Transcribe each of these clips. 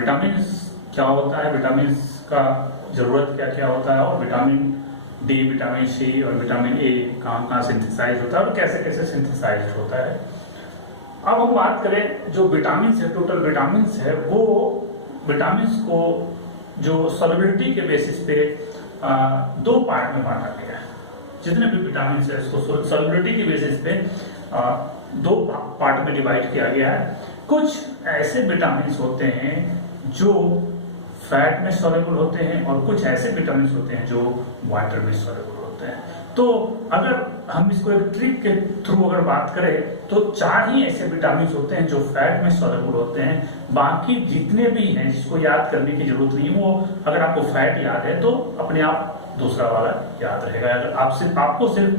Vitamin क्या होता है, विटामिन का जरूरत क्या क्या होता है, और विटामिन डी, विटामिन सी और विटामिन ए कहाँ कहाँ सिंथेसाइज होता है और कैसे कैसे सिंथेसाइज होता है। अब हम बात करें जो विटामिन है, टोटल विटामिन है, वो विटामिन को जो सॉल्युबिलिटी के बेसिस पे दो पार्ट में बांटा गया है। जितने भी विटामिन है उसको सॉल्युबिलिटी के बेसिस पे दो पार्ट में डिवाइड किया गया है। कुछ ऐसे विटामिन होते हैं जो फैट में सॉल्युबल होते हैं और कुछ ऐसे विटामिन होते हैं जो वाटर में सॉल्युबल होते हैं। तो अगर हम इसको एक ट्रिक के थ्रू अगर बात करें तो 4 ही ऐसे विटामिन होते हैं जो फैट में सॉल्युबल होते हैं। बाकी जितने भी हैं जिसको याद करने की जरूरत नहीं, वो अगर आपको फैट याद है तो अपने आप दूसरा वाला याद रहेगा। अगर आपको सिर्फ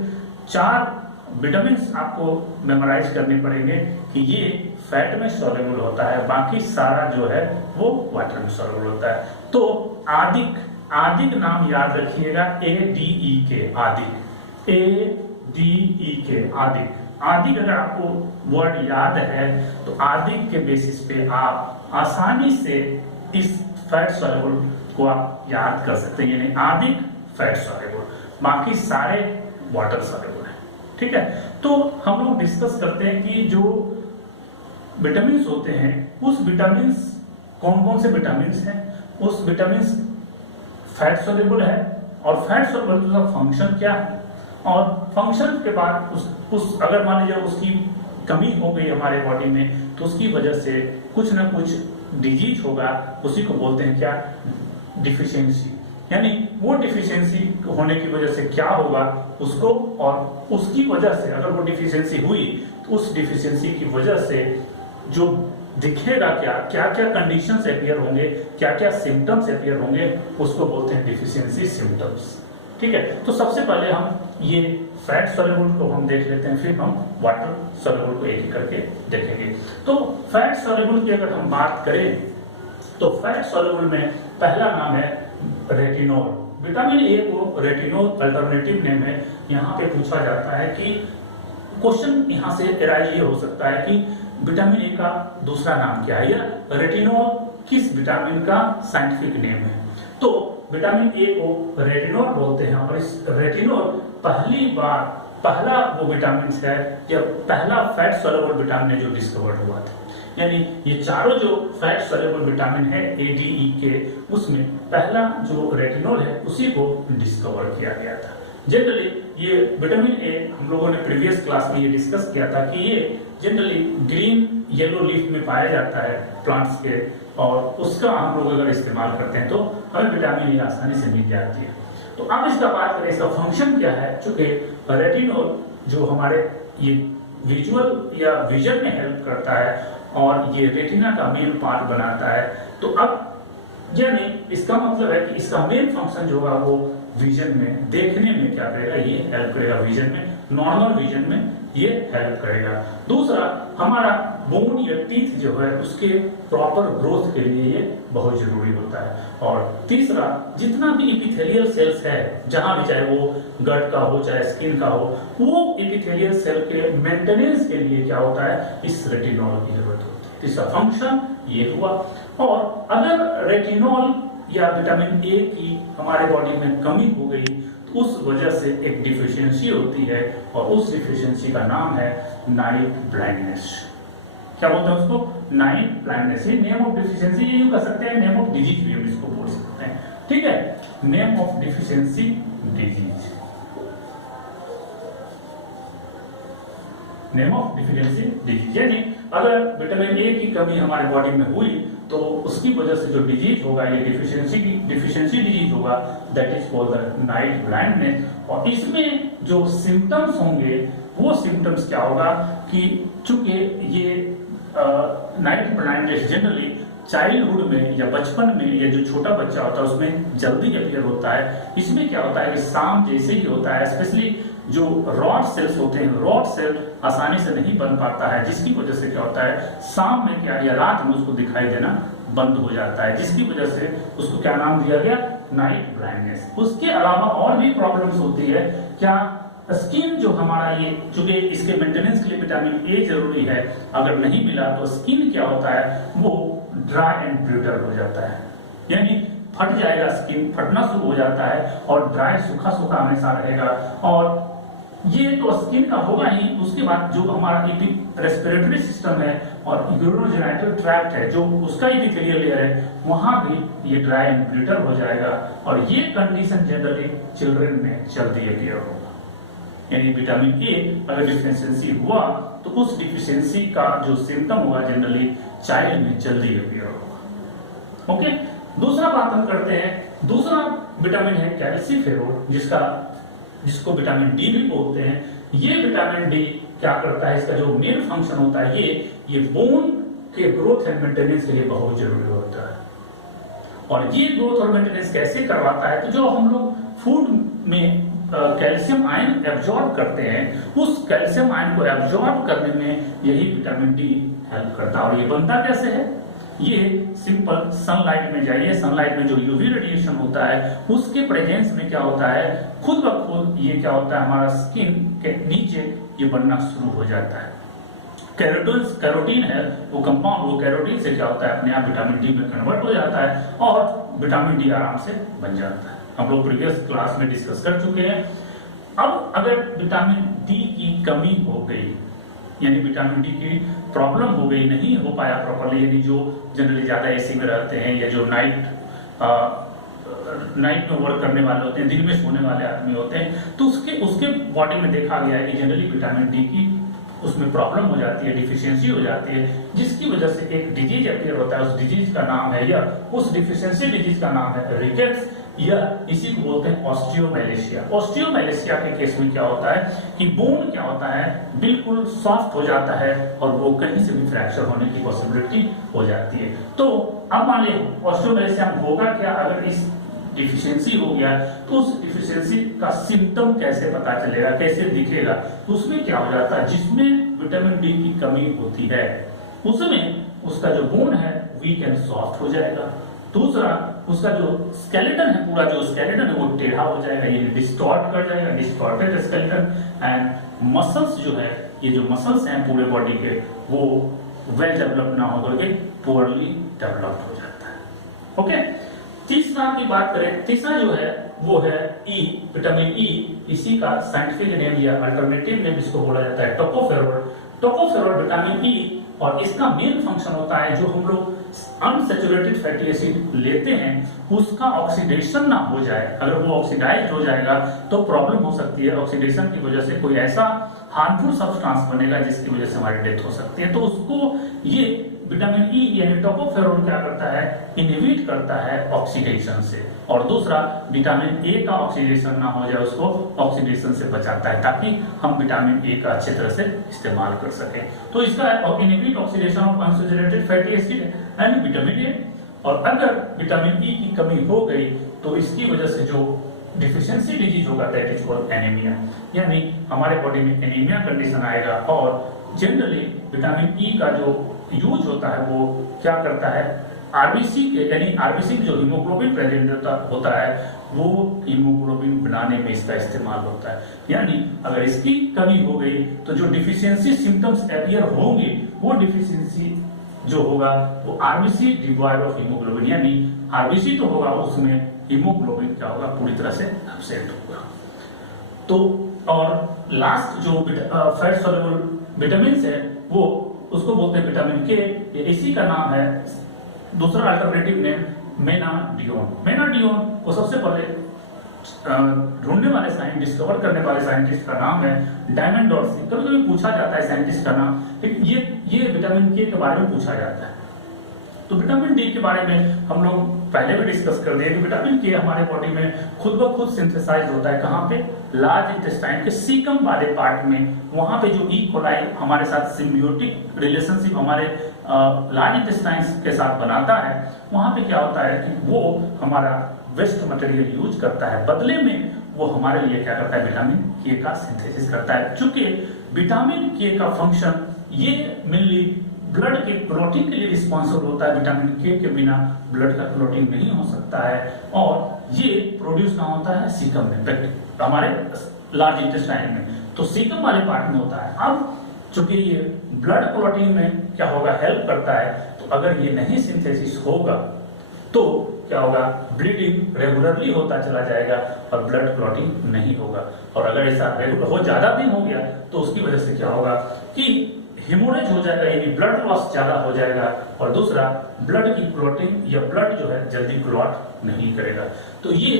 4 विटामिन आपको मेमोराइज करने पड़ेंगे कि ये फैट में सॉल्युबल होता है, बाकी सारा जो है वो वाटर में सॉल्युबल होता है। तो आदिक नाम याद रखिएगा, ADEK, आदिक, ADEK, आदिक अगर आपको वर्ड याद है तो आदिक के बेसिस पे आप आसानी से इस फैट सॉल्युबल को आप याद कर सकते हैं। यानी आदिक फैट सॉल्युबल, बाकी सारे वाटर सॉल्युबल है। ठीक है, तो हम लोग डिस्कस करते हैं कि जो विटामिन होते हैं उस विटामिन कौन कौन से विटामिन हैं, उस विटामिन फैट सॉल्युबल है और फैट सॉल्युबल का फंक्शन क्या है, और फंक्शन के बाद उस अगर मान लीजिए उसकी कमी हो गई हमारे बॉडी में तो उसकी वजह से कुछ ना कुछ डिजीज होगा, उसी को बोलते हैं क्या, डिफिशियंसी। यानी वो डिफिशियंसी होने की वजह से क्या होगा उसको, और उसकी वजह से अगर वो डिफिशियंसी हुई तो उस डिफिशियंसी की वजह से जो दिखेगा क्या क्या क्या कंडीशंस अपियर होंगे, क्या क्या सिम्टम्स अपियर होंगे, उसको बोलते हैं डिफिशियंसी सिम्टम्स। ठीक है, तो सबसे पहले हम ये फैट सॉल्युबल को हम देख लेते हैं, फिर हम वाटर सॉल्युबल को एक एक करके देखेंगे। तो फैट सॉल्युबल की अगर हम बात करें तो फैट सॉल्युबल में पहला नाम है रेटिनॉल। विटामिन ए को रेटिनॉल अल्टरनेटिव नेम है। यहाँ पे पूछा जाता है कि क्वेश्चन यहाँ से एराइज ये हो सकता है कि विटामिन ए का दूसरा नाम क्या है, या रेटिनॉल किस विटामिन का साइंटिफिक नेम है। तो विटामिन ए को रेटिनॉल बोलते हैं, और इस रेटिनॉल पहला वो विटामिन है या पहला फैट सॉल्युबल विटामिन है जो डिस्कवर्ड हुआ था। यानी ये चारों जो फैट सॉल्युबल विटामिन है ADEK, उसमें पहला जो रेटिनॉल है उसी को डिस्कवर किया गया था। जनरली ये विटामिन ए हम लोगों ने प्रीवियस क्लास में ये डिस्कस किया था कि ये जनरली ग्रीन येलो लीफ में पाया जाता है प्लांट्स के, और उसका हम लोग अगर इस्तेमाल करते हैं तो हमें विटामिन ए आसानी से मिल जाती है। तो अब इसका बात करें इसका फंक्शन क्या है। चूंकि रेटिनॉल जो हमारे ये विजुअल या विजन में हेल्प करता है और ये रेटिना का मेन पार्ट बनाता है, तो अब यानी इसका मतलब है कि इसका मेन फंक्शन जो होगा वो विजन में, देखने में क्या करेगा, ये हेल्प करेगा विजन में, नॉर्मल विजन में ये हेल्प करेगा। दूसरा, हमारा बोन या टीथ जो है उसके प्रॉपर ग्रोथ के लिए ये बहुत जरूरी होता है। और तीसरा, जितना भी एपिथेलियल सेल्स है, जहां भी चाहे वो गट का हो चाहे स्किन का हो, वो एपिथेलियल सेल के मेंटेनेंस के लिए क्या होता है, इस रेटिनॉल की जरूरत होती है। तीसरा फंक्शन ये हुआ। और अगर रेटिनॉल या विटामिन ए की हमारे बॉडी में कमी हो गई तो उस वजह से एक डिफिशियंसी होती है, और उस डिफिशियंसी का नाम है नाइट ब्लाइंडनेस। क्या बोलते हैं उसको, नाइट ब्लाइंडनेस। ये नेम ऑफ डिफिशियंसी ये यूं कह सकते हैं, नेम ऑफ डिजीज भी हम इसको बोल सकते हैं। ठीक है, name of deficiency disease, name of deficiency disease. यानी अगर विटामिन ए की कमी हमारे बॉडी में हुई तो उसकी वजह से जो डिजीज होगा, ये डिफिशियंसी डिजीज होगा, that is called the night blindness. और इसमें जो सिम्टम्स होंगे वो सिम्टम्स क्या होगा कि चूंकि ये नाइट ब्लाइंडनेस जनरली चाइल्डहुड में या बचपन में या जो छोटा बच्चा होता है उसमें जल्दी अपियर होता है। इसमें क्या होता है कि शाम जैसे ही होता है, स्पेशली जो रॉड सेल्स होते हैं, रॉड सेल आसानी से नहीं बन पाता है, जिसकी वजह से क्या होता है, शाम में क्या या रात में उसको दिखाई देना बंद हो जाता है, जिसकी वजह से उसको क्या नाम दिया गया, नाइट ब्लाइंडनेस। उसके अलावा और भी प्रॉब्लम्स होती है। क्या, स्किन जो हमारा ये, चूंकि इसके मेंटेनेंस के लिए विटामिन ए जरूरी है, अगर नहीं मिला तो स्किन क्या होता है, वो ड्राई एंड ब्रिटल हो जाता है, यानी फट जाएगा, स्किन फटना शुरू हो जाता है और ड्राई सूखा सूखा हमेशा रहेगा। और ये तो स्किन का होगा ही, उसके बाद जो हमारा रेस्पिरेटरी सिस्टम है और यूरोजेनिटल ट्रैक्ट है, जो उसका इपिथेलियल लेयर है, वहां भी ये ड्राई एंड ब्रिटल हो जाएगा। और ये कंडीशन जनरली चिल्ड्रन में जल्दी अपीयर होगा, यानी विटामिन ए अगर डिफिशियंसी हुआ तो उस डिफिशियंसी का जो सिम्टम होगा जनरली चाइल्ड में जल्दी अपीयर होगा। ओके, दूसरा बात हम करते हैं। दूसरा विटामिन है कैल्सीफेरोल, जिसको विटामिन डी भी बोलते हैं। ये विटामिन डी क्या करता है, इसका जो मेन फंक्शन होता है, ये बोन के ग्रोथ एंड मेंटेनेंस के लिए बहुत जरूरी होता है। और ये ग्रोथ और मेंटेनेंस कैसे करवाता है, तो जो हम लोग फूड में कैल्शियम आयन एब्जॉर्ब करते हैं, उस कैल्शियम आयन को एब्जॉर्ब करने में यही विटामिन डी हेल्प करता है। और ये बनता कैसे है, ये सिंपल सनलाइट में जाइए, सनलाइट में जो यूवी रेडिएशन होता है उसके प्रेजेंस में क्या होता है, खुद ब खुद ये क्या होता है, हमारा स्किन के नीचे ये बनना शुरू हो जाता है। कैरोटीन है वो कंपाउंड, वो कैरोटीन से क्या होता है, अपने आप विटामिन डी में कन्वर्ट हो जाता है और विटामिन डी आराम से बन जाता है। हम लोग प्रीवियस क्लास में डिस्कस कर चुके हैं। अब अगर विटामिन डी की कमी हो गई, यानी विटामिन डी की प्रॉब्लम हो गई, नहीं हो पाया प्रॉपर्ली, यानी जो जनरली ज्यादा एसी में रहते हैं या जो नाइट में वर्क करने वाले होते हैं, दिन में सोने वाले आदमी होते हैं, तो उसके बॉडी में देखा गया है कि जनरली विटामिन डी की उसमें प्रॉब्लम हो जाती है, डिफिशियंसी हो जाती है, जिसकी वजह से एक डिजीज अपीयर होता है। उस डिजीज का नाम है, या उस डिफिशियंसी डिजीज का नाम है रिकेट्स, या इसी को बोलते हैं ऑस्टियोमैलेशिया। ऑस्टियोमैलेशिया के केस में क्या होता है कि बोन क्या होता है, बिल्कुल सॉफ्ट हो जाता है और वो कहीं से भी फ्रैक्चर होने की पॉसिबिलिटी हो जाती है। तो अब मान लीजिए ऑस्टियोमैलेशिया होगा क्या, अगर इस डिफिशियंसी हो गया तो उस डिफिशियंसी का सिम्टम कैसे पता चलेगा, कैसे दिखेगा, तो उसमें क्या हो जाता है, जिसमें विटामिन डी की कमी होती है उसमें उसका जो बोन है वीक एंड सॉफ्ट हो जाएगा। दूसरा, उसका जो स्केलेटन है, पूरा जो स्केलेटन है वो टेढ़ा हो जाएगा, ये डिस्टॉर्ट कर जाएगा, डिस्टॉर्टेड स्केलेटन। एंड मसल्स जो है, ये जो मसल्स हैं पूरे बॉडी के, वो वेल डेवलप ना होकर के पुअरली डेवलप्ड हो जाता है। ओके, तीसरा की बात करें, तीसरा जो है वो है ई, विटामिन ई। इसी का साइंटिफिक नेम या अल्टरनेटिव नेम इसको बोला जाता है टोकोफेरोल। टोकोफेरोल विटामिन ई, और इसका मेन फंक्शन होता है जो हम लोग अनसैचुरेटेड फैटी एसिड लेते हैं उसका ऑक्सीडेशन ना हो जाए। अगर वो ऑक्सीडाइज हो जाएगा तो प्रॉब्लम हो सकती है, ऑक्सीडेशन की वजह से कोई ऐसा हार्मफुल सब्सटेंस बनेगा जिसकी वजह से हमारी डेथ हो सकती है। तो उसको ये विटामिन ई यानी टोकोफेरोल क्या करता है, इनहिबिट करता है ऑक्सीडेशन से। और दूसरा, विटामिन ए का ऑक्सीडेशन ना हो जाए, उसको ऑक्सीडेशन से बचाता है ताकि हम विटामिन ए का अच्छी तरह से इस्तेमाल कर सकें। तो इसका inhibit oxidation of unsaturated fatty acid and vitamin A. और अगर विटामिन ई की कमी हो गई तो इसकी वजह से जो डिफिशियंसी डिजीज होगा, दैट इज कॉल्ड एनीमिया, यानी हमारे बॉडी में एनीमिया कंडीशन आएगा। और जनरली विटामिन ई का जो यूज होता है वो क्या करता है, आरबीसी के, यानी आरबीसी में जो हीमोग्लोबिन प्रेजेंट होता है वो हीमोग्लोबिन बनाने में इसका इस्तेमाल होता है। यानी अगर इसकी कमी हो गई तो जो डिफिशियंसी सिम्टम्स अपीयर होंगे, वो डिफिशियंसी जो होगा वो आरबीसी डिवॉइड ऑफ हीमोग्लोबिन, यानी आरबीसी तो होगा, उसमें हीमोग्लोबिन क्या होगा, पूरी तरह से एब्सेंट होगा। तो और लास्ट जो फैट सॉल्युबल विटामिन है वो उसको बोलते हैं विटामिन के, इसी का नाम है दूसरा अल्टरनेटिव नेम मेनाडियोन। मेनाडियोन को सबसे पहले ढूंढने वाले साइंटिस्ट, डिस्कवर करने वाले साइंटिस्ट का नाम है डायमंड डॉर्सी। कभी कभी पूछा जाता है साइंटिस्ट का नाम, लेकिन ये विटामिन के बारे में पूछा जाता है। तो विटामिन डी के बारे में हम लोग पहले भी डिस्कस कर दिए कि विटामिन के हमारे बॉडी में खुद ब खुद सिंथेसाइज होता है। कहाँ पे, लार्ज इंटेस्टाइन के सीकम वाले पार्ट में, वहां पे जो ई कोलाई हमारे साथ सिम्बियोटिक रिलेशनशिप हमारे लार्ज इंटेस्टाइन के साथ बनाता है, वहां पे क्या होता है कि वो हमारा वेस्ट मटेरियल यूज करता है, बदले में वो हमारे लिए क्या करता है, विटामिन के का सिंथेसिस करता है। चूंकि विटामिन के का फंक्शन ये मेनली ब्लड के क्लॉटिंग के लिए रिस्पॉन्सिबल होता है। विटामिन के बिना ब्लड का क्लॉटिंग नहीं हो सकता है, और ये प्रोड्यूस कहाँ होता है, सीकम में, हमारे लार्ज इंटेस्टाइन में, तो सीकम वाले पार्ट में होता है। अब चूंकि ये ब्लड क्लॉटिंग में क्या होगा, हेल्प करता है, तो अगर ये नहीं सिंथेसिस होगा तो क्या होगा, ब्लीडिंग रेगुलरली होता चला जाएगा और ब्लड क्लॉटिंग नहीं होगा। और अगर ऐसा रेगुलर हो, ज्यादा दिन हो गया, तो उसकी वजह से क्या होगा कि हेमोरेज हो जाएगा, यानी ब्लड लॉस ज्यादा हो जाएगा। और दूसरा, ब्लड की क्लॉटिंग या ब्लड जो है जल्दी क्लॉट नहीं करेगा। तो ये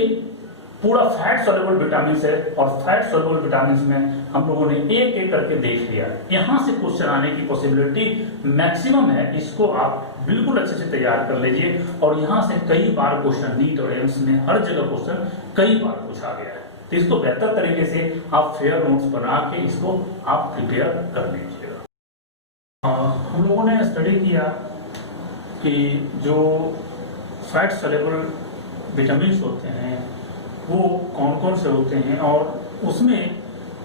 पूरा फैट सॉल्युबल विटामिन है, और फैट सॉल्युबल विटामिन में हम लोगों ने एक एक करके देख लिया। यहाँ से क्वेश्चन आने की पॉसिबिलिटी मैक्सिमम है, इसको आप बिल्कुल अच्छे से तैयार कर लीजिए। और यहाँ से कई बार क्वेश्चन नीट और एम्स में हर जगह क्वेश्चन कई बार पूछा गया है, तो इसको बेहतर तरीके से आप फेयर नोट्स बना के इसको आप प्रिपेयर कर लीजिएगा। हम लोगों ने स्टडी किया कि जो फैट सॉल्युबल विटामिन होते हैं वो कौन कौन से होते हैं, और उसमें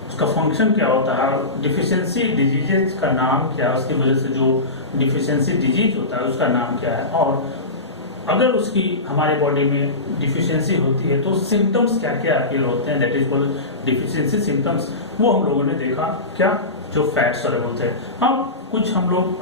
उसका फंक्शन क्या होता है, डिफिशियंसी डिजीजेज का नाम क्या है, उसकी वजह से जो डिफिशियंसी डिजीज होता है उसका नाम क्या है, और अगर उसकी हमारे बॉडी में डिफिशियंसी होती है तो सिम्टम्स क्या क्या अपीयर होते हैं, that is called deficiency symptoms. वो हम लोगों ने देखा क्या, जो फैट सॉल्युबल थे। अब कुछ हम लोग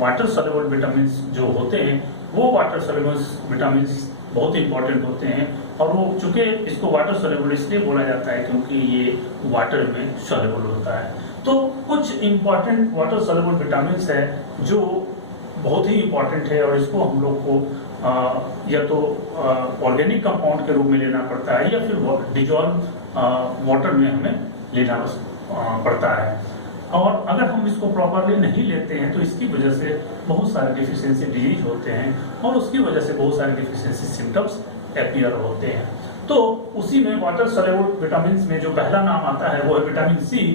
वाटर सॉल्युबल विटामिन जो होते हैं, वो वाटर सॉल्युबल विटामिन बहुत इंपॉर्टेंट होते हैं, और वो चूंकि इसको वाटर सॉल्युबल इसलिए बोला जाता है क्योंकि ये वाटर में सॉल्युबल होता है। तो कुछ इंपॉर्टेंट वाटर सॉल्युबल विटामिन है जो बहुत ही इंपॉर्टेंट है, और इसको हम लोग को या तो ऑर्गेनिक कंपाउंड के रूप में लेना पड़ता है या फिर डिजॉल्व वाटर में हमें लेना पड़ता है। और अगर हम इसको प्रॉपरली नहीं लेते हैं तो इसकी वजह से बहुत सारे डिफिशियंसी डिजीज होते हैं, और उसकी वजह से बहुत सारे डिफिशियंसी सिम्टम्स अपीयर होते हैं। तो उसी में वाटर सॉल्युबल विटामिन में जो पहला नाम आता है वो है विटामिन सी।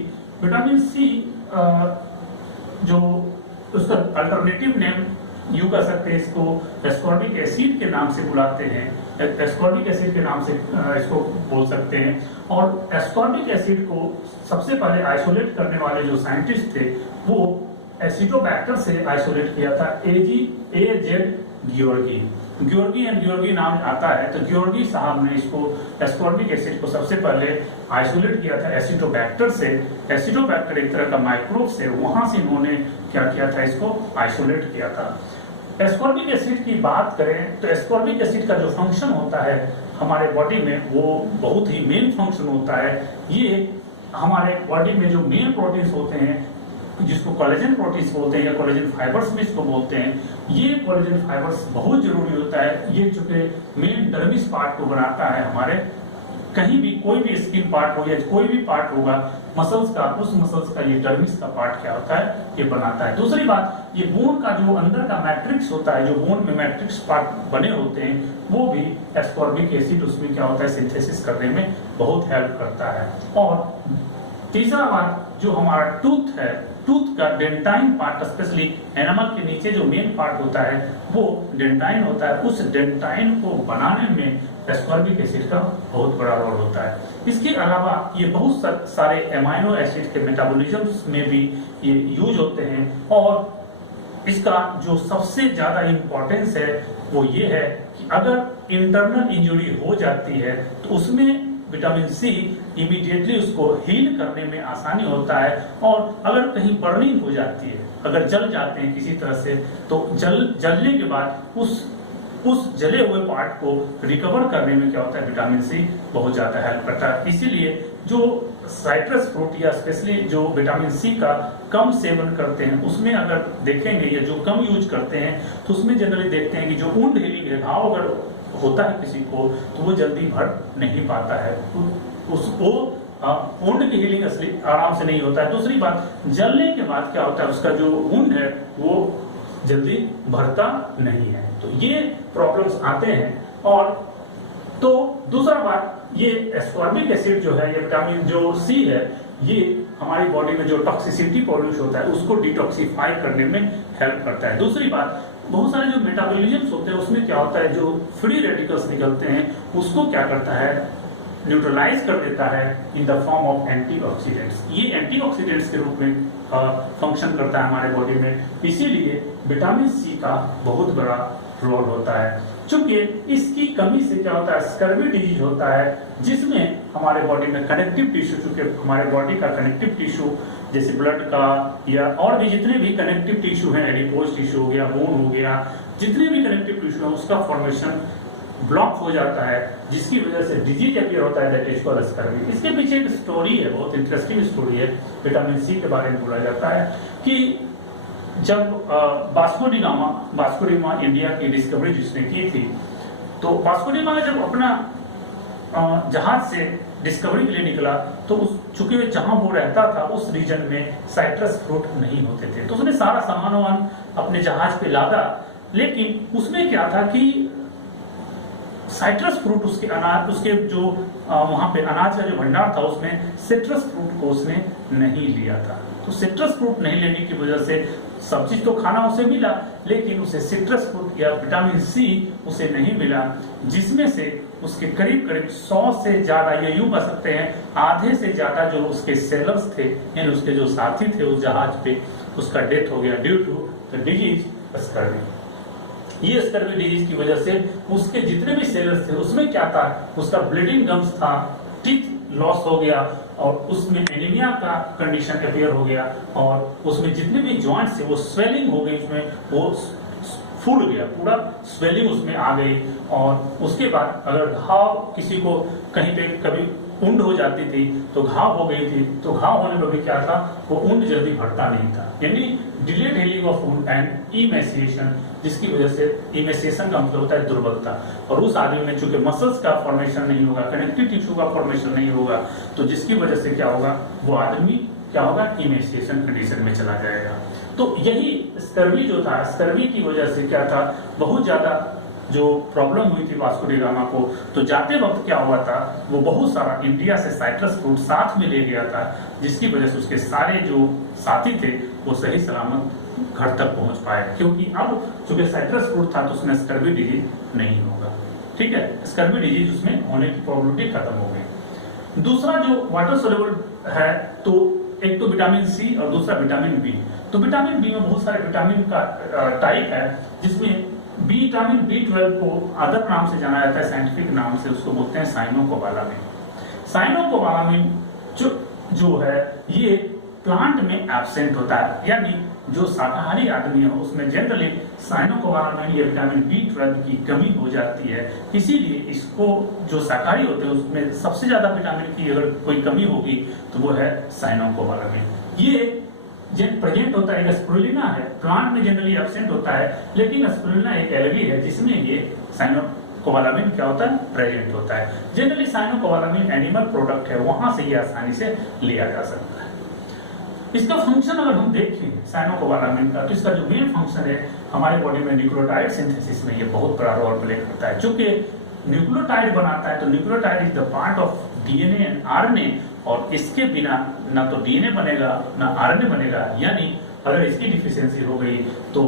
विटामिन सी जो उसका अल्टरनेटिव नेम यूं कह सकते हैं, इसको एस्कॉर्बिक एसिड के नाम से बुलाते हैं, एस्कॉर्बिक एसिड के नाम से इसको बोल सकते हैं। और एस्कॉर्बिक एसिड को सबसे पहले आइसोलेट करने वाले जो साइंटिस्ट थे वो एसिडोबैक्टर से आइसोलेट किया था, ए.जे. ग्योर्गी एंड ग्योर्गी नाम आता है। तो ग्योर्गी साहब ने इसको एस्कॉर्बिक एसिड को सबसे पहले आइसोलेट किया था एसिडोबैक्टर से। एसिडोबैक्टर एक तरह का माइक्रोब से, वहां से इन्होंने क्या किया था, इसको आइसोलेट किया था। एस्कॉर्बिक एसिड की बात करें तो एस्कॉर्बिक एसिड का जो फंक्शन होता है हमारे बॉडी में, वो बहुत ही मेन फंक्शन होता है। ये हमारे बॉडी में जो मेन प्रोटीन्स होते हैं, जिसको कोलेजन प्रोटीन्स बोलते हैं या कोलेजन फाइबर्स भी इसको बोलते हैं, ये कोलेजन फाइबर्स बहुत जरूरी होता है। ये चूंकि मेन डर्मिस पार्ट को बनाता है, हमारे कहीं भी कोई भी स्किन पार्ट हो या कोई भी पार्ट होगा मसल्स का, उस मसल्स का ये डर्मिस का पार्ट क्या होता है, ये बनाता है। दूसरी बात, ये बोन का जो अंदर का मैट्रिक्स होता है, जो बोन में मैट्रिक्स पार्ट बने होते हैं, वो भी एस्कॉर्बिक एसिड उसमें क्या होता है, सिंथेसिस करने में बहुत हेल्प करता है। और तीसरा बात, जो हमारा टूथ है, टूथ का डेंटाइन पार्ट, स्पेशली एनिमल के नीचे जो मेन पार्ट होता है वो डेंटाइन होता है। उस डेंटाइन को बनाने में एस्कॉर्बिक एसिड का बहुत बड़ा रोल होता है। इसके अलावा ये बहुत सारे एमाइनो एसिड के मेटाबॉलिज्म में भी ये यूज होते हैं। और इसका जो सबसे ज्यादा इंपॉर्टेंस है वो ये है कि अगर इंटरनल इंजरी हो जाती है तो उसमें विटामिन सी इमीडिएटली उसको हील करने में आसानी होता है। और अगर कहीं बर्निंग हो जाती है, अगर जल जाते हैं किसी तरह से, तो जलने के बाद उस जले हुए पार्ट को रिकवर करने में क्या होता है, विटामिन सी बहुत ज्यादा हेल्प करता है। इसीलिए जो साइट्रस फ्रूट या स्पेशली जो विटामिन सी का कम सेवन करते हैं, उसमें अगर देखेंगे या जो कम यूज करते हैं तो उसमें जनरली देखते हैं कि जो वुंड हीलिंग है, घाव अगर होता है किसी को तो वो जल्दी भर नहीं पाता है, उसको वुंड की हीलिंग असली आराम से नहीं होता है। दूसरी बात, जलने के बाद क्या होता है, उसका जो वुंड है वो जल्दी भरता नहीं है। तो ये प्रॉब्लम्स आते हैं। और तो दूसरा बात, ये एस्कॉर्बिक एसिड जो है, ये विटामिन जो सी है, ये हमारी बॉडी में जो टॉक्सिसिटी प्रोड्यूस होता है उसको डिटॉक्सिफाई करने में हेल्प करता है। दूसरी बात, बहुत सारे जो मेटाबॉलिज्म्स होते हैं उसमें क्या होता है, जो फ्री रेडिकल्स निकलते हैं उसको क्या करता है, न्यूट्रलाइज कर देता है in the form of antioxidants. ये एंटीऑक्सीडेंट्स के रूप में फंक्शन करता है हमारे बॉडी में। इसीलिए विटामिन सी का बहुत बड़ा रोल होता है। चूंकि इसकी कमी से क्या होता है, स्कर्वी डिजीज होता है, जिसमें हमारे बॉडी में कनेक्टिव टिश्यू, चूंकि हमारे बॉडी का कनेक्टिव टिश्यू जैसे ब्लड का या और भी जितने भी कनेक्टिव टिश्यू हैं, एडिपोज टिश्यू हो गया, बोन हो गया, जितने भी कनेक्टिव टिश्यू है उसका फॉर्मेशन ब्लॉक हो जाता है, जिसकी वजह से डिजीज अपीयर होता है, दैट इज कॉल्ड स्कर्वी। इसके पीछे एक स्टोरी है, बहुत इंटरेस्टिंग स्टोरी है, विटामिन सी के बारे में बोला जाता है कि जब वास्को डी गामा इंडिया की डिस्कवरी जिसने की थी, तो वास्को डी गामा जब अपना जहाज से डिस्कवरी के लिए निकला तो चूंकि जहां वो रहता था उस रीजन में साइट्रस फ्रूट नहीं होते थे, तो उसने सारा सामान वामान अपने जहाज पे लादा, लेकिन उसमें क्या था कि साइट्रस फ्रूट उसके अनाज, उसके जो वहां पे अनाज का जो भंडार था उसमें सिट्रस फ्रूट को उसने नहीं लिया था। तो सिट्रस फ्रूट नहीं लेने की वजह से सब चीज तो खाना उसे मिला, लेकिन उसे सिट्रस फ्रूट या विटामिन सी उसे नहीं मिला, जिसमें से उसके करीब करीब 100 से ज्यादा, ये यूं कह सकते हैं आधे से ज्यादा जो उसके सेलर्स थे, यानी उसके जो साथी थे उस जहाज पे, उसका डेथ हो गया due to the disease scurvy. ये स्कर्वी डिजीज की वजह से उसके जितने भी सेलर्स थे उसमें क्या था, उसका ब्लीडिंग गम्स था, टीथ लॉस हो गया, और उसमें एनीमिया का कंडीशन अपीयर हो गया, और उसमें जितने भी जॉइंट्स थे वो स्वेलिंग हो गई, उसमें वो फूल गया, पूरा स्वेलिंग उसमें आ गई। और उसके बाद अगर घाव किसी को कहीं पे कभी उंड हो जाती थी तो घाव हो गई थी, तो घाव होने में भी क्या था, वो उंड जल्दी भरता नहीं था, यानी delayed healing of wound and emaciation, जिसकी वजह से इमेसिएशन का मतलब होता है दुर्बलता, और उस आदमी में चूंकि मसल्स का फॉर्मेशन नहीं होगा, कनेक्टिव टिश्यू का फॉर्मेशन नहीं होगा, तो जिसकी वजह से क्या होगा, वो आदमी क्या होगा, इमेसिएशन कंडीशन में चला जाएगा। तो यही स्कर्वी जो था, स्कर्वी की वजह से क्या था, बहुत ज्यादा जो प्रॉब्लम हुई थी वास्को डी गामा को, तो जाते वक्त क्या हुआ था, वो बहुत सारा इंडिया से साइट्रस फ्रूट साथ में ले गया था, जिसकी वजह से उसके सारे जो साथी थे वो सही सलामत घर तक पहुंच पाए, क्योंकि अब चूंकि साइट्रस फ्रूट था तो उसमें स्कर्वी डिजीज नहीं होगा। ठीक है, स्कर्वी डिजीज उसमें होने की प्रोबेबिलिटी खत्म हो गई। दूसरा जो वाटर सोल्यूबल है, तो एक तो विटामिन सी और दूसरा विटामिन बी। तो विटामिन बी में बहुत सारे विटामिन का टाइप है, जिसमें विटामिन B12 को अदर नाम से जाना जाता है, साइंटिफिक नाम से उसको बोलते हैं साइनोकोबालामिन। साइनोकोबालामिन जो है ये प्लांट में एब्सेंट होता है, यानी जो शाकाहारी आदमी है उसमें जनरली साइनोकोबालामिन या विटामिन B12 की कमी हो जाती है, इसीलिए इसको जो शाकाहारी होते हैं उसमें सबसे ज्यादा विटामिन की अगर कोई कमी होगी तो वो है साइनोकोबालामिन। ये प्रेजेंट होता है, स्पिरुलिना है, प्लांट में जनरली एब्सेंट होता है, लेकिन स्पिरुलिना एक एल्गी है जिसमें ये साइनोकोबालामिन क्या होता है, प्रेजेंट होता है। जनरली साइनोकोबालामिन एनिमल प्रोडक्ट है, वहां से ये आसानी से लिया जा सकता है। इसका फंक्शन अगर हम देखें साइनोकोबालामिन का, तो इसका जो मेन फंक्शन है हमारे बॉडी में न्यूक्लियोटाइड सिंथेसिस में ये बहुत बड़ा रोल प्ले करता है। चूंकि न्यूक्लियोटाइड बनाता है, तो nucleotide is the part of DNA and RNA, और इसके बिना ना तो डीएनए बनेगा ना आरएनए बनेगा, यानी अगर इसकी डिफिशियंसी हो गई तो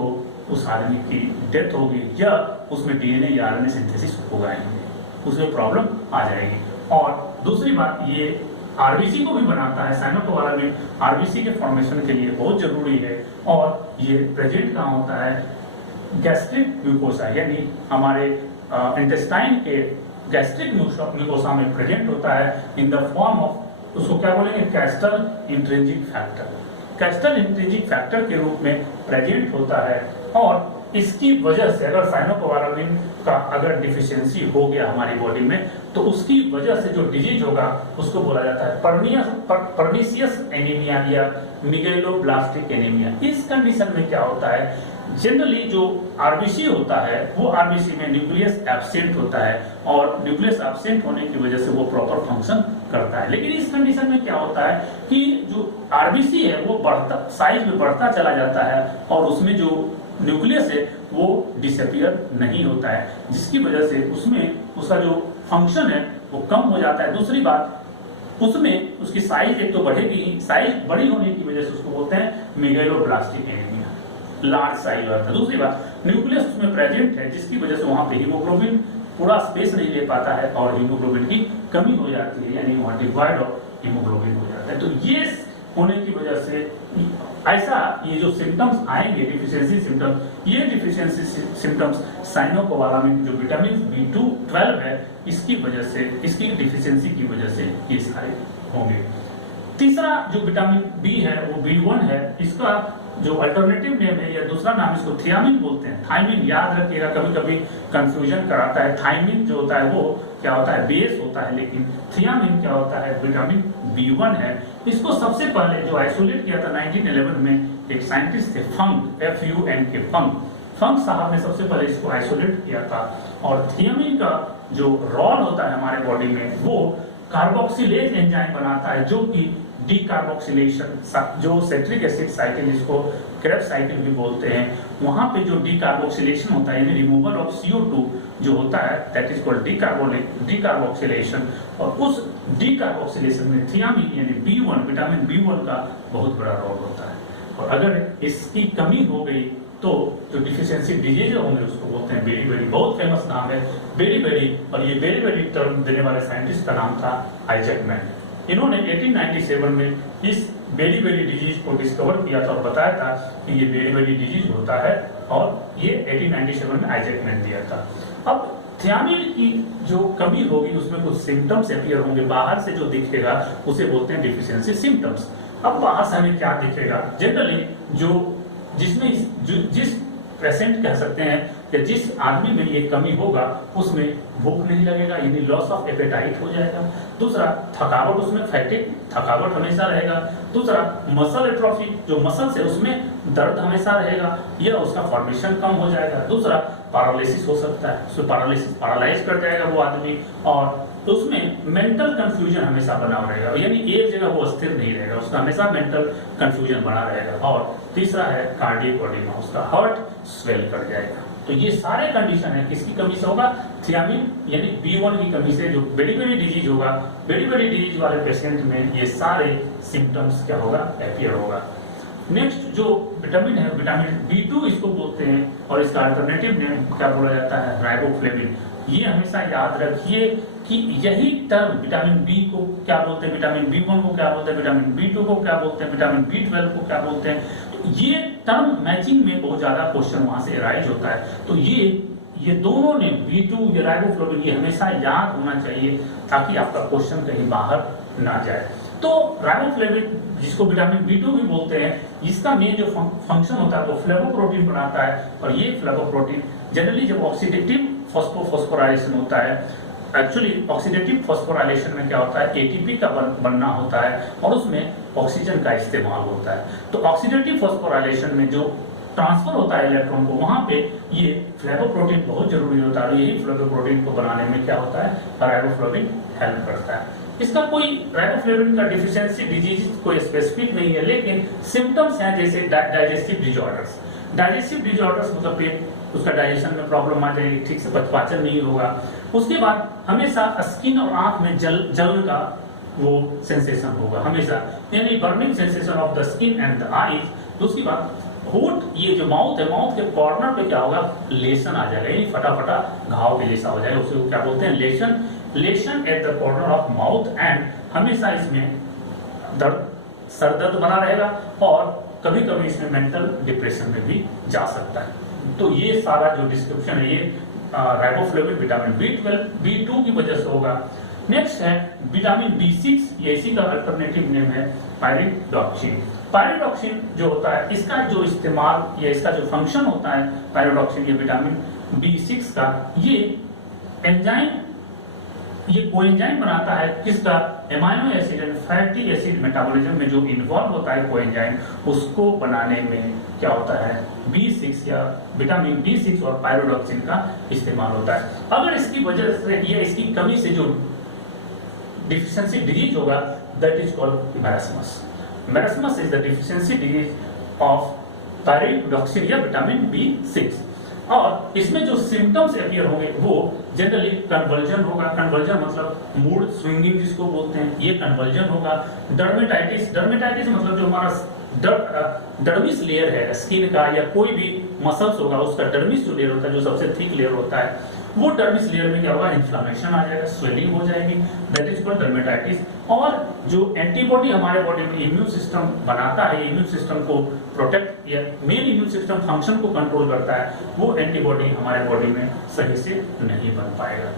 उस आदमी की डेथ होगी, या उसमें डीएनए या आरएनए सिंथेसिस होगा ही नहीं, उसमें प्रॉब्लम आ जाएगी। और दूसरी बात, ये आरबीसी को भी बनाता है, साइनोकोबालामिन आरबीसी के फॉर्मेशन के लिए बहुत जरूरी है, और ये प्रेजेंट कहाँ होता है, गैस्ट्रिक म्यूकोसा, यानी हमारे इंटेस्टाइन के गैस्ट्रिक म्यूकोसा में प्रेजेंट होता है इन द फॉर्म ऑफ, उसको क्या बोलेंगे, castle intrinsic factor. Castle intrinsic factor के रूप में प्रेजेंट होता है, और इसकी वजह से अगर साइनोकोबालामिन का अगर डिफिशियंसी हो गया हमारी बॉडी में, तो उसकी वजह से जो डिजीज होगा उसको बोला जाता है पर्नीशियस एनीमिया या मिगेलोब्लास्टिक एनीमिया। इस कंडीशन में क्या होता है, जनरली जो आरबीसी होता है वो आरबीसी में न्यूक्लियस एब्सेंट होता है, और न्यूक्लियस एब्सेंट होने की वजह से वो प्रॉपर फंक्शन करता है। लेकिन इस कंडीशन में क्या होता है कि जो आरबीसी है वो बढ़ता, साइज में बढ़ता चला जाता है, और उसमें जो न्यूक्लियस है वो डिसअपियर नहीं होता है, जिसकी वजह से उसमें उसका जो फंक्शन है वो कम हो जाता है। दूसरी बात, उसमें उसकी साइज एक तो बढ़ेगी ही, साइज बड़ी होने की वजह से उसको बोलते हैं मेगालोब्लास्टिक एनीमिया, लार्ज साइज होता है। दूसरी बात, न्यूक्लियस उसमें प्रेजेंट है, जिसकी वजह से वहां पे हीमोग्लोबिन पूरा स्पेस नहीं ले पाता है, और हीमोग्लोबिन की कमी हो जाती है, यानी वहां डिवाइड ऑफ हीमोग्लोबिन हो जाता है। तो ये होने की वजह से ऐसा ये जो सिम्टम्स आएंगे, डिफिशियंसी सिम्टम्स, ये डिफिशियंसी सिम्टम्स साइनोकोबालामिन जो विटामिन B12 है इसकी वजह से, इसकी डिफिशियंसी की वजह से ये सारे होंगे। तीसरा जो विटामिन बी है वो B1 है। इसका जो अल्टरनेटिव नेम है या दूसरा नाम इसको थियामिन बोलते हैं। थायमिन याद रखिएगा, कभी कभी कंफ्यूजन कराता है। थायमिन जो होता है वो क्या होता है, बेस होता है, लेकिन थियामिन क्या होता है, विटामिन B1 है। इसको सबसे पहले जो आइसोलेट किया था 1911 में एक साइंटिस्ट थे, फंक, FUNK, फंक साहब ने सबसे पहले इसको आइसोलेट किया था। और थियामिन का जो रोल होता है हमारे बॉडी में, वो कार्बोक्सिलेज एंजाइम बनाता है, जो कि डीकार्बोक्सिलेशन, जो सिट्रिक एसिड साइकिल, जिसको क्रेब्स साइकिल भी बोलते हैं, वहां पे जो डीकार्बोक्सिलेशन होता है, यानी रिमूवल ऑफ CO2 जो होता है, दैट इज कॉल्ड डीकार्बोक्सिलेशन। और उस डीकार्बोक्सिलेशन में थियामिन यानी B1, विटामिन B1 का बहुत बड़ा रोल होता है। और अगर इसकी कमी हो गई तो जो डिफिशियंसी डिजीज होंगे उसको बोलते हैं बेरी बेरी। बहुत फेमस नाम है बेरी बेरी, और ये बेरी बेरी टर्म देने वाले साइंटिस्ट का नाम था आइजैक मैन। इन्होंने 1897 में इस बेरी बेरी डिजीज को डिस्कवर किया था और बताया था कि ये बेरी बेरी डिजीज होता है, और ये 1897 में आइजैक मैन दिया था। अब थियामिन की जो कमी होगी उसमें कुछ सिम्टम्स अपीयर होंगे, बाहर से जो दिखेगा उसे बोलते हैं डिफिशियंसी सिम्टम्स। अब बाहर से हमें क्या दिखेगा, जनरली जिस पेशेंट कह सकते हैं कि जिस आदमी में ये कमी होगा उसमें भूख नहीं लगेगा, यानी लॉस ऑफ एपेटाइट हो जाएगा। दूसरा, थकावट, उसमें फैटिक, थकावट हमेशा रहेगा। दूसरा, मसल एट्रोफी, जो मसल्स है उसमें दर्द हमेशा रहेगा या उसका फॉर्मेशन कम हो जाएगा। दूसरा, पैरालिसिस हो सकता है, उसमें पैरालाइज कर जाएगा वो आदमी। और तो उसमें मेंटल कंफ्यूजन हमेशा बना रहेगा, यानी एक जगह वो स्थिर नहीं रहेगा, उसका हमेशा मेंटल कंफ्यूजन बना रहेगा। और तीसरा है कार्डियक एडिमा, उसका हार्ट स्वेल कर जाएगा। तो ये सारे कंडीशन है किसकी कमी से होगा, थियामिन यानी B1 की कमी से। जो बेरी बेरी डिजीज होगा, बेरी बेरी डिजीज वाले पेशेंट में ये सारे सिम्टम्स क्या होगा, अपीयर होगा। नेक्स्ट जो विटामिन है, विटामिन B2 इसको बोलते हैं, और इसका अल्टरनेटिव नेम क्या बोला जाता है, राइबोफ्लेविन। ये हमेशा याद रखिए कि यही टर्म विटामिन बी को क्या बोलते हैं, विटामिन B1 को क्या बोलते हैं, विटामिन B2 को क्या बोलते हैं, विटामिन B12 को क्या बोलते हैं। तो ये टर्म मैचिंग में बहुत ज्यादा क्वेश्चन वहां से राइज होता है। तो ये दोनों ने B2 या राइबोफ्लेविन, ये हमेशा याद होना चाहिए ताकि आपका क्वेश्चन कहीं बाहर ना जाए। तो राइबोफ्लेविन, जिसको विटामिन B2 भी बोलते हैं, इसका मेन जो फंक्शन होता है वो फ्लेवोप्रोटीन बनाता है। और ये फ्लेवोप्रोटीन जनरली जब ऑक्सीडेटिव फॉस्फोराइलेशन होता है, एक्चुअली ऑक्सीडेटिव फॉस्फोराइलेशन में क्या होता है, ATP का बनना होता है और उसमें ऑक्सीजन का इस्तेमाल होता है। तो ऑक्सीडेटिव फॉस्फोराइलेशन में जो ट्रांसफर होता है इलेक्ट्रॉन को, वहां पे ये फ्लेवोप्रोटीन बहुत जरूरी होता है। यही फ्लेवोप्रोटीन को बनाने में क्या होता है, राइबोफ्लेविन हेल्प करता है। इसका कोई राइबोफ्लेविन का डिफिशियंसी डिजीज कोई स्पेसिफिक नहीं है, लेकिन सिम्टम्स हैं जैसे डाइजेस्टिव डिजॉर्डर्स। डाइजेस्टिव डिजॉर्डर्स मतलब पेट, उसका डाइजेशन में प्रॉब्लम आ जाएगी, ठीक से पाचन नहीं होगा। उसके बाद हमेशा स्किन और आंख में जलन का वो सेंसेशन होगा हमेशा, यानी burning sensation of the skin and the eyes. दूसरी बात, होठ, ये जो माउथ है, माउथ के कॉर्नर पे क्या होगा, लेशन आ जाएगा, यानी फटाफटा घाव के जैसा हो जाएगा, उसे क्या बोलते हैं, lesion at the corner of mouth. And हमेशा इसमें दर्द, सर दर्द बना रहेगा, और कभी कभी इसमें मेंटल डिप्रेशन में भी जा सकता है। तो ये सारा जो डिस्क्रिप्शन है ये राइबोफ्लेविन विटामिन B12, B2 की वजह से होगा। नेक्स्ट है विटामिन B6, ये इसी का अल्टरनेटिव नेम है पायरिडॉक्सिन। पायरिडॉक्सिन जो होता है, इसका जो इस्तेमाल या इसका जो फंक्शन होता है पायरिडॉक्सिन, ये विटामिन B6 का, ये एंजाइम, ये कोएंजाइम बनाता है किसका, amino acid and fatty acid metabolism में जो इन्वॉल्व होता है कोएंजाइम, उसको बनाने में क्या होता है, B6 या विटामिन B6 और पायरिडॉक्सिन का इस्तेमाल होता है। अगर इसकी वजह से या इसकी कमी से जो डिफिशियंसी डिजीज होगा, that is called marasmus. Marasmus is the deficiency disease of pyridoxine या विटामिन B6। और इसमें जो सिम्टम्स अपीयर होंगे वो जनरली कन्वर्जन होगा। कन्वर्जन मतलब मूड स्विंगिंग जिसको बोलते हैं, ये कन्वर्जन होगा। डर्मेटाइटिस, डर्मेटाइटिस मतलब जो हमारा डर्मिस लेयर है स्किन का, या कोई भी मसल्स होगा उसका डर्मिस जो लेयर होता है, जो सबसे थिक लेयर होता है, वो डर्मिस लेयर में क्या होगा, इन्फ्लेमेशन आ जाएगा, स्वेलिंग हो जाएगी, दैट इज कॉल्ड डर्मेटाइटिस। और जो एंटीबॉडी हमारे बॉडी में इम्यून सिस्टम बनाता है, इम्यून सिस्टम को प्रोटेक्ट या मेन इम्यून सिस्टम फंक्शन को कंट्रोल करता है, वो एंटीबॉडी हमारे बॉडी में सही से नहीं बन पाएगा।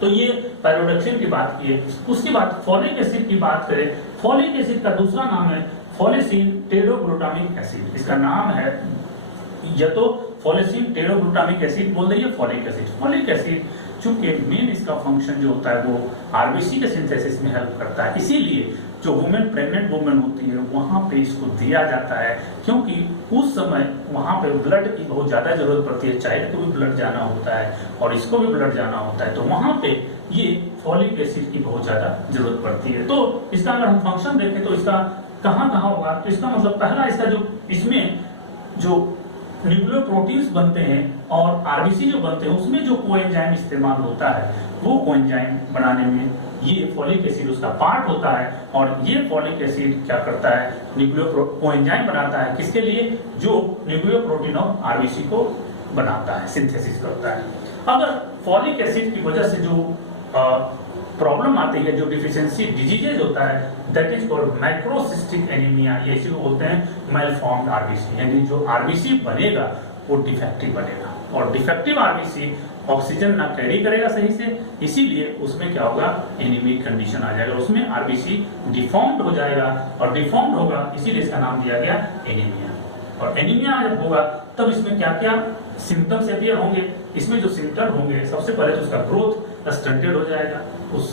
तो ये पायरिडॉक्सिन की बात की है। उसके बाद फोलिक एसिड की बात करें फॉलिक एसिड का दूसरा नाम है फॉलिसिन टेरोग्लूटामिक एसिड। इसका नाम है या तो फॉलिसिन टेरोग्लूटामिक एसिड बोल रही है फॉलिक एसिड। फॉलिक एसिड चूंकि मेन इसका फंक्शन जो होता है वो आरबीसी के सिंथेसिस में हेल्प करता है, इसीलिए जो वुमेन प्रेग्नेंट वुमेन होती है वहां पे इसको दिया जाता है, क्योंकि उस समय वहां पे ब्लड की बहुत ज्यादा जरूरत पड़ती है। चाइल्ड को भी ब्लड जाना होता है और इसको भी ब्लड जाना होता है, तो वहां पे ये फॉलिक एसिड की बहुत ज्यादा जरूरत पड़ती है। तो इसका अगर हम फंक्शन देखें तो इसका कहाँ कहाँ होगा, तो इसका मतलब पहला इसका जो इसमें जो न्यूक्लियोप्रोटीन्स बनते हैं और आरबीसी जो बनते हैं उसमें जो कोएंजाइम इस्तेमाल होता है वो कोएंजाइम बनाने में ये फॉलिक एसिड उसका पार्ट होता है। और ये फॉलिक एसिड क्या करता है, कोएंजाइम बनाता है किसके लिए, जो न्यूक्लियोप्रोटीन ऑफ आरबीसी को बनाता है, सिंथेसिस करता है। अगर फॉलिक एसिड की वजह से जो प्रॉब्लम आती है, जो डिफिशियंसी डिजीजेज होता है, दैट इज कॉल्ड माइक्रोसिस्टिक एनीमिया, ये इसी को बोलते हैं मेलफॉर्म्ड आरबीसी, यानी जो आरबीसी बनेगा वो डिफेक्टिव बनेगा। और डिफेक्टिव आरबीसी ऑक्सीजन ना कैरी करेगा सही से, इसीलिए उसमें क्या होगा, एनीमिक कंडीशन आ जाएगा, उसमें आरबीसी डिफॉर्म्ड हो जाएगा। और डिफॉर्म्ड होगा इसीलिए इसका नाम दिया गया एनीमिया। और एनीमिया जब होगा तब इसमें क्या क्या सिम्टम्स अपीयर होंगे। इसमें जो सिम्टम होंगे, सबसे पहले तो उसका ग्रोथ स्टंटेड हो जाएगा उस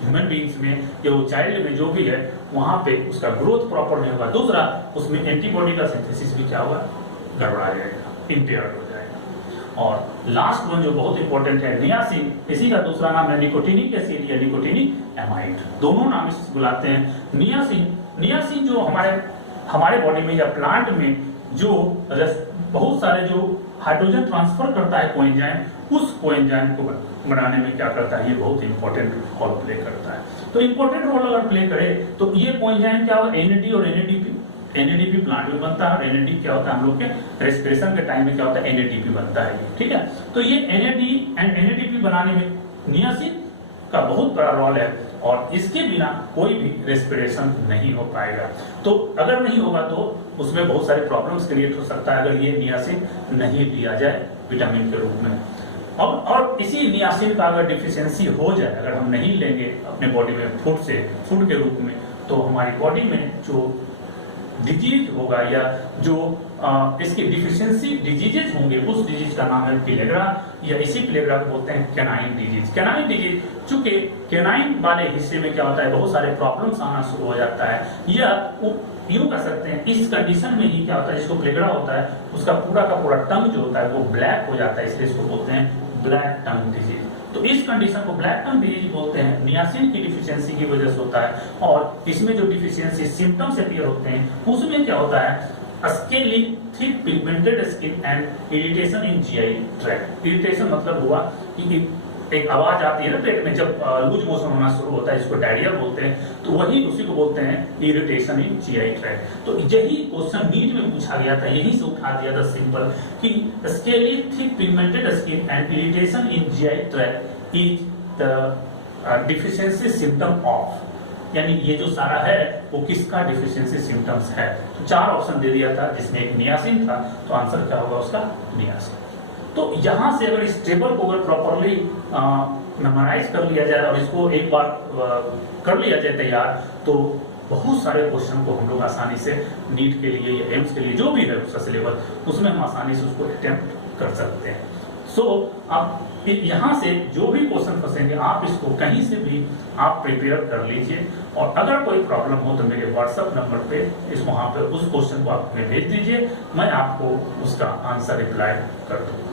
ह्यूमन बींग्स में या वो चाइल्ड में जो भी है वहां पे उसका ग्रोथ प्रॉपर नहीं होगा। दूसरा, उसमें एंटीबॉडी का सिंथेसिस भी क्या होगा, गड़बड़ा जाएगा, इंपेयर्ड हो जाएगा। और लास्ट वन जो बहुत इंपॉर्टेंट है नियासिन, इसी का दूसरा नाम है निकोटिनिक एसिड या निकोटिनिक एमाइड, दोनों नाम इससे बुलाते हैं। नियासिन जो हमारे बॉडी में या प्लांट में जो बहुत सारे जो हाइड्रोजन ट्रांसफर करता है कोएंजाइम, उस कोएंजाइम को बनाने में क्या करता है, ये बहुत इंपॉर्टेंट रोल प्ले करता है। तो इंपॉर्टेंट रोल अगर प्ले करे तो ये कोएंजाइम क्या होगा, एनएडी और एनएडीपी प्लांट में बनता है। और एनएडी क्या होता है, हम लोग के रेस्पिरेशन के टाइम में क्या होता है, एनएडीपी बनता है, ठीक है। तो ये एनएडी एंड एनएडीपी बनाने में नियासिन का बहुत बड़ा रोल है, और इसके बिना कोई भी रेस्पिरेशन नहीं हो पाएगा। तो अगर नहीं होगा तो उसमें बहुत सारे प्रॉब्लम्स क्रिएट हो सकता है अगर ये नियासिन नहीं लिया जाए विटामिन के रूप में। और इसी नियासिन का अगर डिफिशियंसी हो जाए, अगर हम नहीं लेंगे अपने बॉडी में फूड के रूप में, तो हमारी बॉडी में जो डिजीज होगा या जो इसकी डिफिशियंसी डिजीजेज होंगे, उस डिजीज का नाम है पिलेग्रा, या इसी पिलेग्रा को बोलते हैं कैनाइन डिजीज। कैनाइन डिजीज चूंकि कैनाइन वाले हिस्से में क्या होता है, बहुत सारे प्रॉब्लम्स आना शुरू हो जाता है, या यूं कह सकते हैं इस कंडीशन में ही क्या होता है, जिसको पिलेग्रा होता है उसका पूरा का पूरा टंग जो होता है वो ब्लैक हो जाता है, इसलिए इसको बोलते हैं ब्लैक टंग डिजीज। तो इस कंडीशन को ब्लैक टंग डिजीज बोलते हैं, नियासिन की डिफिशियंसी की वजह से होता है। और इसमें जो डिफिशियंसी सिम्टम्स अपीयर होते हैं उसमें क्या होता है, scaly thick pigmented skin and irritation in GI tract. Irritation मतलब हुआ कि एक आवाज आती है ना पेट में जब लूज मोशन होना शुरू होता है, इसको डायरिया बोलते हैं, तो वही उसी को बोलते हैं इरिटेशन इन जीआई ट्रैक्ट। तो यही क्वेश्चन नीट में पूछा गया था, यही से उठा दिया था सिंपल कि scaly thick pigmented skin and irritation in GI tract is the deficiency symptom of, यानी ये जो सारा है वो किसका डिफिशियंसी सिम्टम्स है। तो 4 ऑप्शन दे दिया था जिसमें एक नियासिन था, तो आंसर क्या होगा उसका, नियासिन। तो यहां से अगर इस टेबल को अगर प्रॉपरली मेमोराइज कर लिया जाए और इसको एक बार कर लिया जाए तैयार, तो बहुत सारे क्वेश्चन को हम लोग आसानी से नीट के लिए या एम्स के लिए जो भी है उसका सिलेबस, उसमें हम आसानी से उसको अटेम्प्ट कर सकते हैं। सो आप यहाँ से जो भी क्वेश्चन फंसेंगे आप इसको कहीं से भी आप प्रिपेयर कर लीजिए, और अगर कोई प्रॉब्लम हो तो मेरे व्हाट्सएप नंबर पे वहाँ पे उस क्वेश्चन को आप भेज दीजिए, मैं आपको उसका आंसर रिप्लाई कर दूंगा।